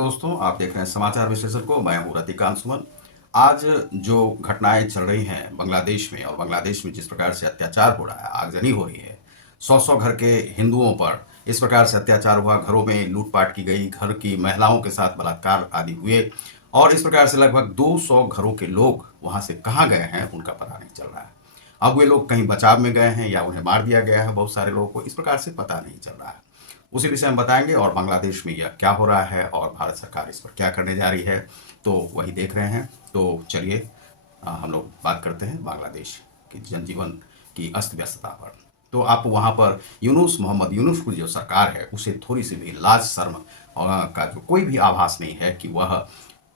दोस्तों, आप देख रहे हैं समाचार विश्लेषण को। मैं हूं रतिकांत सुमन। आज जो घटनाएं चल रही हैं बांग्लादेश में, और बांग्लादेश में जिस प्रकार से अत्याचार हो रहा है, आगजनी हो रही है, सौ सौ घर के हिंदुओं पर इस प्रकार से अत्याचार हुआ, घरों में लूटपाट की गई, घर की महिलाओं के साथ बलात्कार आदि हुए, और इस प्रकार से लगभग 200 घरों के लोग वहां से कहाँ गए हैं उनका पता नहीं चल रहा है। अब वे लोग कहीं बचाव में गए हैं या उन्हें मार दिया गया है, बहुत सारे लोगों को इस प्रकार से पता नहीं चल रहा है। उसी विषय में बताएंगे, और बांग्लादेश में यह क्या हो रहा है और भारत सरकार इस पर क्या करने जा रही है, तो वही देख रहे हैं। तो चलिए हम लोग बात करते हैं बांग्लादेश के जनजीवन की अस्त व्यस्तता पर। तो आप वहाँ पर यूनुस मोहम्मद यूनुस की जो सरकार है, उसे थोड़ी सी भी लाज शर्म का जो कोई भी आभास नहीं है कि वह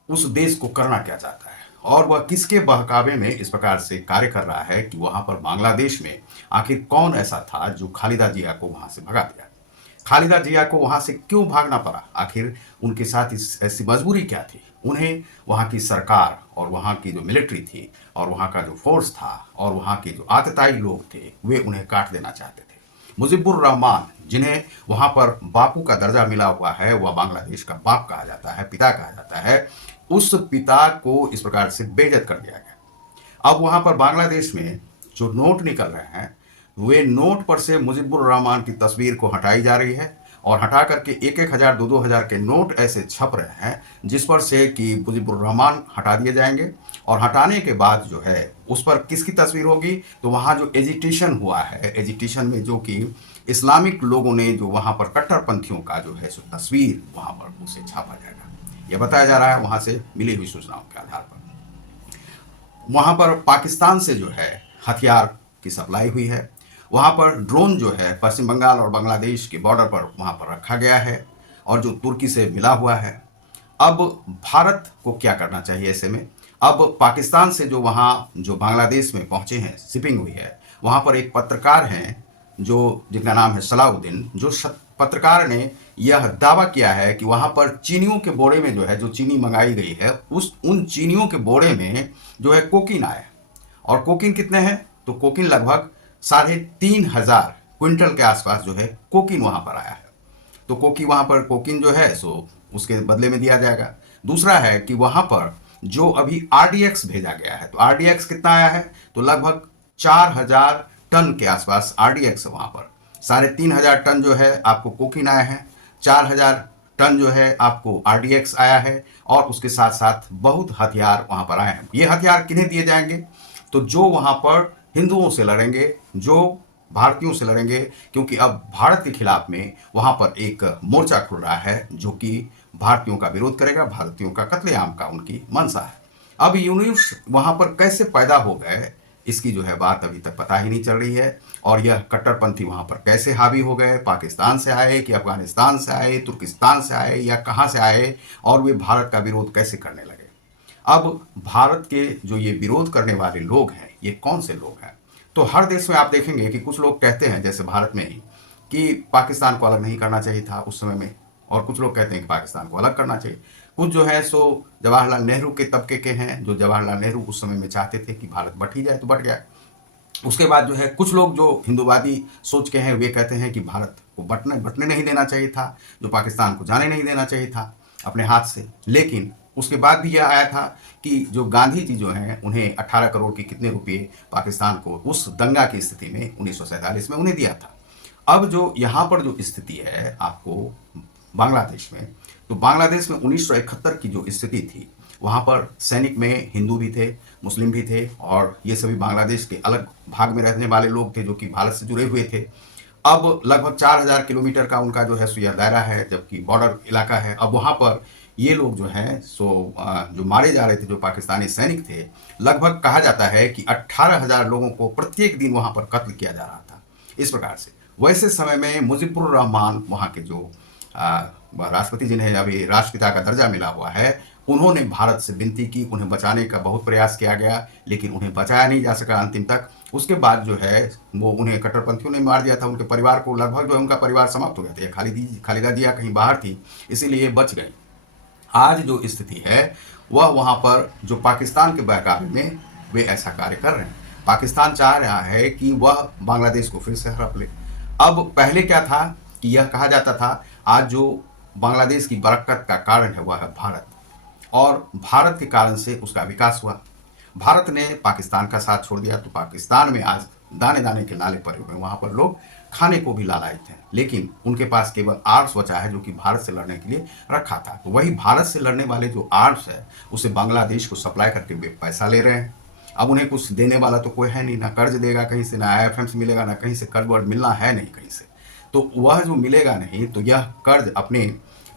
उस देश को करना क्या चाहता है, और वह किसके बहकावे में इस प्रकार से कार्य कर रहा है कि वहाँ पर बांग्लादेश में आखिर कौन ऐसा था जो खालिदा जिया को वहाँ से भगा दिया। खालिदा जिया को वहां से क्यों भागना पड़ा, आखिर उनके साथ ऐसी मजबूरी क्या थी। उन्हें वहां की सरकार और वहां की जो मिलिट्री थी और वहां का जो फोर्स था और वहां के जो आतताई लोग थे, वे उन्हें काट देना चाहते थे। मुजीबुर रहमान, जिन्हें वहां पर बापू का दर्जा मिला हुआ है, वह बांग्लादेश का बाप कहा जाता है, पिता कहा जाता है, उस पिता को इस प्रकार से बेइज्जत कर दिया गया। अब वहां पर बांग्लादेश में जो नोट निकल रहे हैं, वे नोट पर से मुजीबुर रहमान की तस्वीर को हटाई जा रही है, और हटा करके 1,000 2,000 के नोट ऐसे छप रहे हैं जिस पर से कि मुजीबुर रहमान हटा दिए जाएंगे। और हटाने के बाद जो है उस पर किसकी तस्वीर होगी, तो वहाँ जो एजिटेशन हुआ है, एजिटेशन में जो कि इस्लामिक लोगों ने जो वहाँ पर कट्टरपंथियों का जो है सो तस्वीर वहाँ पर उसे छापा जाएगा। यह बताया जा रहा है वहाँ से मिली हुई सूचनाओं के आधार पर। वहाँ पर पाकिस्तान से जो है हथियार की सप्लाई हुई है। वहाँ पर ड्रोन जो है पश्चिम बंगाल और बांग्लादेश के बॉर्डर पर वहाँ पर रखा गया है, और जो तुर्की से मिला हुआ है। अब भारत को क्या करना चाहिए ऐसे में। अब पाकिस्तान से जो वहाँ जो बांग्लादेश में पहुँचे हैं, शिपिंग हुई है, वहाँ पर एक पत्रकार हैं जो जिनका नाम है सलाउद्दीन, जो पत्रकार ने यह दावा किया है कि वहाँ पर चीनियों के बोरे में जो है जो चीनी मंगाई गई है, उन चीनियों के बोरे में जो है कोकीन आया। और कोकीन कितने हैं, तो कोकीन लगभग 3,500 क्विंटल के आसपास जो है कोकीन वहां पर आया है। तो वहां पर कोकीन जो है सो उसके बदले में दिया जाएगा। दूसरा है कि वहां पर जो अभी आरडीएक्स भेजा गया है, तो आरडीएक्स कितना आया है, तो लगभग 4,000 टन के आसपास आरडीएक्स वहां पर। 3,500 टन जो है आपको कोकीन आया है, 4,000 टन जो है आपको आरडीएक्स आया है, और उसके साथ साथ बहुत हथियार वहां पर आए हैं। ये हथियार किन्हें दिए जाएंगे, तो जो वहां पर हिंदुओं से लड़ेंगे, जो भारतीयों से लड़ेंगे, क्योंकि अब भारत के खिलाफ में वहां पर एक मोर्चा खुल रहा है जो कि भारतीयों का विरोध करेगा, भारतीयों का कत्लेआम का उनकी मंशा है। अब यूनुस वहां पर कैसे पैदा हो गए, इसकी जो है बात अभी तक पता ही नहीं चल रही है। और यह कट्टरपंथी वहां पर कैसे हावी हो गए, पाकिस्तान से आए कि अफगानिस्तान से आए, तुर्किस्तान से आए, या कहाँ से आए, और वे भारत का विरोध कैसे करने लगे। अब भारत के जो ये विरोध करने वाले लोग हैं, ये कौन से लोग हैं, तो हर देश में आप देखेंगे कि कुछ लोग कहते हैं, जैसे भारत में ही, कि पाकिस्तान को अलग नहीं करना चाहिए था उस समय में, और कुछ लोग कहते हैं कि पाकिस्तान को अलग करना चाहिए। कुछ जो है सो जवाहरलाल नेहरू के तबके के हैं, जो जवाहरलाल नेहरू उस समय में चाहते थे कि भारत बट ही जाए, तो बट गया। उसके बाद जो है कुछ लोग जो हिंदूवादी सोच के हैं, वे कहते हैं कि भारत को बटने नहीं देना चाहिए था, जो पाकिस्तान को जाने नहीं देना चाहिए था अपने हाथ से। लेकिन उसके बाद भी यह आया था कि जो गांधी जी जो हैं, उन्हें 18 करोड़ के कितने रुपये पाकिस्तान को उस दंगा की स्थिति में 1947 में उन्हें दिया था। अब जो यहाँ पर जो स्थिति है आपको बांग्लादेश में, तो बांग्लादेश में 1971 की जो स्थिति थी, वहाँ पर सैनिक में हिंदू भी थे, मुस्लिम भी थे, और ये सभी बांग्लादेश के अलग भाग में रहने वाले लोग थे जो कि भारत से जुड़े हुए थे। अब लगभग 4,000 किलोमीटर का उनका जो है सो यह दायरा है, जबकि बॉर्डर इलाका है। अब वहाँ पर ये लोग जो हैं सो जो मारे जा रहे थे, जो पाकिस्तानी सैनिक थे, लगभग कहा जाता है कि 18,000 लोगों को प्रत्येक दिन वहाँ पर कत्ल किया जा रहा था इस प्रकार से। वैसे समय में मुजीबुर रहमान, वहाँ के जो राष्ट्रपति जिन्हें अभी राष्ट्रपिता का दर्जा मिला हुआ है, उन्होंने भारत से विनती की, उन्हें बचाने का बहुत प्रयास किया गया, लेकिन उन्हें बचाया नहीं जा सका अंतिम तक। उसके बाद जो है वो उन्हें कट्टरपंथियों ने मार दिया था, उनके परिवार को लगभग जो है उनका परिवार समाप्त हो गया था। खालिदा जिया कहीं बाहर थी, इसीलिए बच गई। आज जो स्थिति है वह वहाँ पर जो पाकिस्तान के बहकावे में वे ऐसा कार्य कर रहे हैं। पाकिस्तान चाह रहा है कि वह बांग्लादेश को फिर से हड़प ले। अब पहले क्या था कि यह कहा जाता था, आज जो बांग्लादेश की बरकत का कारण है वह है भारत, और भारत के कारण से उसका विकास हुआ। भारत ने पाकिस्तान का साथ छोड़ दिया तो पाकिस्तान में आज दाने दाने के नाले पड़े हुए हैं, वहां पर लोग खाने को भी लालायित हैं, लेकिन उनके पास केवल आर्म्स बचा है जो कि भारत से लड़ने के लिए रखा था। तो वही भारत से लड़ने वाले जो आर्म्स है उसे बांग्लादेश को सप्लाई करके वे पैसा ले रहे हैं। अब उन्हें कुछ देने वाला तो कोई है नहीं, ना कर्ज देगा कहीं से, ना IMF से मिलेगा, ना कहीं से कर्ज वर्ज मिलना है नहीं कहीं से। तो वह जो मिलेगा नहीं, तो यह कर्ज अपने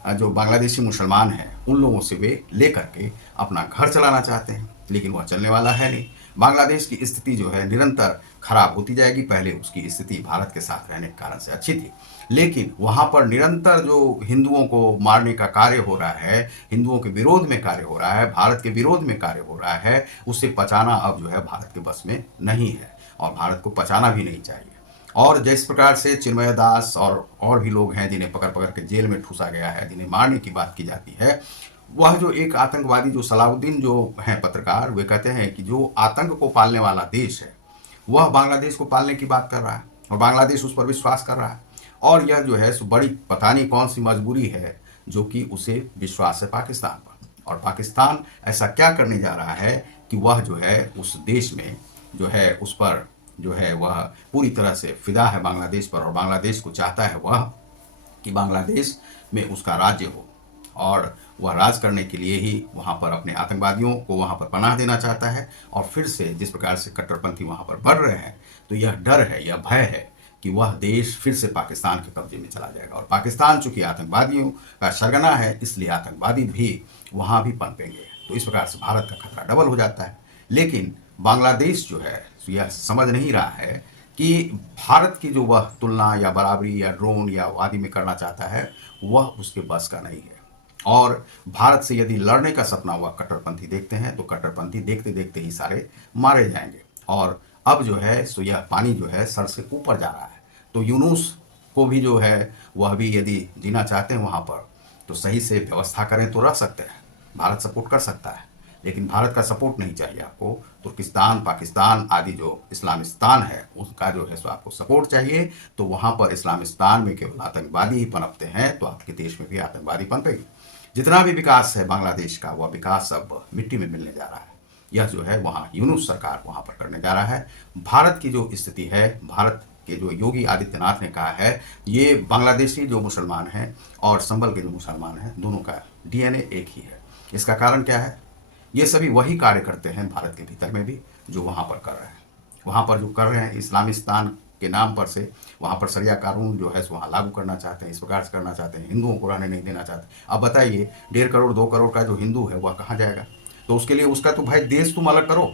जो बांग्लादेशी मुसलमान हैं उन लोगों से वे लेकर के अपना घर चलाना चाहते हैं, लेकिन वह चलने वाला है नहीं। बांग्लादेश की स्थिति जो है निरंतर खराब होती जाएगी। पहले उसकी स्थिति भारत के साथ रहने के कारण से अच्छी थी, लेकिन वहाँ पर निरंतर जो हिंदुओं को मारने का कार्य हो रहा है, हिंदुओं के विरोध में कार्य हो रहा है, भारत के विरोध में कार्य हो रहा है, उसे पचाना अब जो है भारत के बस में नहीं है, और भारत को पचाना भी नहीं चाहिए। और जिस प्रकार से चिन्मय दास और भी लोग हैं जिन्हें पकड़ पकड़ के जेल में ठूसा गया है, जिन्हें मारने की बात की जाती है, वह जो एक आतंकवादी जो सलाउद्दीन जो हैं पत्रकार, वे कहते हैं कि जो आतंक को पालने वाला देश है वह बांग्लादेश को पालने की बात कर रहा है, और बांग्लादेश उस पर विश्वास कर रहा है। और यह जो है सो बड़ी पता नहीं कौन सी मजबूरी है जो कि उसे विश्वास है पाकिस्तान पर, और पाकिस्तान ऐसा क्या करने जा रहा है कि वह जो है उस देश में जो है उस पर जो है वह पूरी तरह से फिदा है बांग्लादेश पर, और बांग्लादेश को चाहता है वह कि बांग्लादेश में उसका राज्य हो, और वह राज करने के लिए ही वहाँ पर अपने आतंकवादियों को वहाँ पर पनाह देना चाहता है। और फिर से जिस प्रकार से कट्टरपंथी वहाँ पर बढ़ रहे हैं, तो यह डर है, यह भय है कि वह देश फिर से पाकिस्तान के कब्जे में चला जाएगा, और पाकिस्तान चूंकि आतंकवादियों का सरगना है इसलिए आतंकवादी भी वहाँ भी पनपेंगे। तो इस प्रकार से भारत का खतरा डबल हो जाता है। लेकिन बांग्लादेश जो है यह समझ नहीं रहा है कि भारत की जो वह तुलना या बराबरी या ड्रोन या वादी में करना चाहता है वह उसके बस का नहीं है। और भारत से यदि लड़ने का सपना वह कट्टरपंथी देखते हैं तो कट्टरपंथी देखते देखते ही सारे मारे जाएंगे। और अब जो है सो यह पानी जो है सर से ऊपर जा रहा है, तो यूनुस को भी जो है वह भी यदि जीना चाहते हैं वहाँ पर तो सही से व्यवस्था करें तो रह सकते हैं, भारत सपोर्ट कर सकता है। लेकिन भारत का सपोर्ट नहीं चाहिए आपको, तुर्किस्तान, पाकिस्तान आदि जो इस्लामिस्तान है उसका जो है सो आपको सपोर्ट चाहिए। तो वहाँ पर इस्लामिस्तान में केवल आतंकवादी ही पनपते हैं, तो आपके देश में भी आतंकवादी पनपेगी। जितना भी विकास है बांग्लादेश का, वह विकास अब मिट्टी में मिलने जा रहा है। यह जो है वहाँ यूनुस सरकार वहाँ पर करने जा रहा है। भारत की जो स्थिति है, भारत के जो योगी आदित्यनाथ ने कहा है, ये बांग्लादेशी जो मुसलमान हैं और संभल के जो मुसलमान हैं, दोनों का DNA एक ही है। इसका कारण क्या है? ये सभी वही कार्य करते हैं भारत के भीतर में भी जो वहाँ पर कर रहे हैं। वहाँ पर जो कर रहे हैं इस्लामिस्तान के नाम पर से, वहाँ पर शरिया कानून जो है वहाँ लागू करना चाहते हैं, इस प्रकार से करना चाहते हैं, हिंदुओं को रहने नहीं देना चाहते। अब बताइए 1.5 करोड़ 2 करोड़ का जो हिंदू है वह कहाँ जाएगा? तो उसके लिए उसका तो भाई देश तुम अलग करो,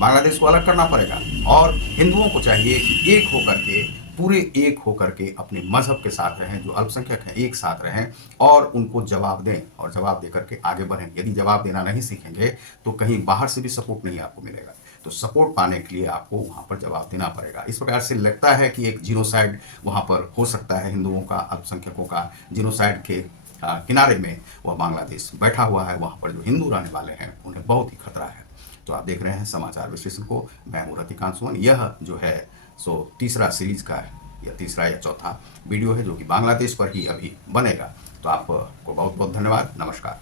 बांग्लादेश को अलग करना पड़ेगा। और हिंदुओं को चाहिए कि एक होकर के, पूरे एक होकर के अपने मजहब के साथ रहें, जो अल्पसंख्यक हैं एक साथ रहें और उनको जवाब दें, और जवाब देकर के आगे बढ़ें। यदि जवाब देना नहीं सीखेंगे तो कहीं बाहर से भी सपोर्ट नहीं आपको मिलेगा। तो सपोर्ट पाने के लिए आपको वहाँ पर जवाब देना पड़ेगा। इस प्रकार से लगता है कि एक जीनोसाइड वहाँ पर हो सकता है, हिंदुओं का, अल्पसंख्यकों का जीनोसाइड के किनारे में वह बांग्लादेश बैठा हुआ है। वहाँ पर जो हिंदू रहने वाले हैं उन्हें बहुत ही खतरा है। तो आप देख रहे हैं समाचार विश्लेषण को, मैं हूं रतिकांत सुमन। यह जो है सो तीसरा सीरीज का या तीसरा या चौथा वीडियो है जो कि बांग्लादेश पर ही अभी बनेगा। तो आपको बहुत बहुत धन्यवाद, नमस्कार।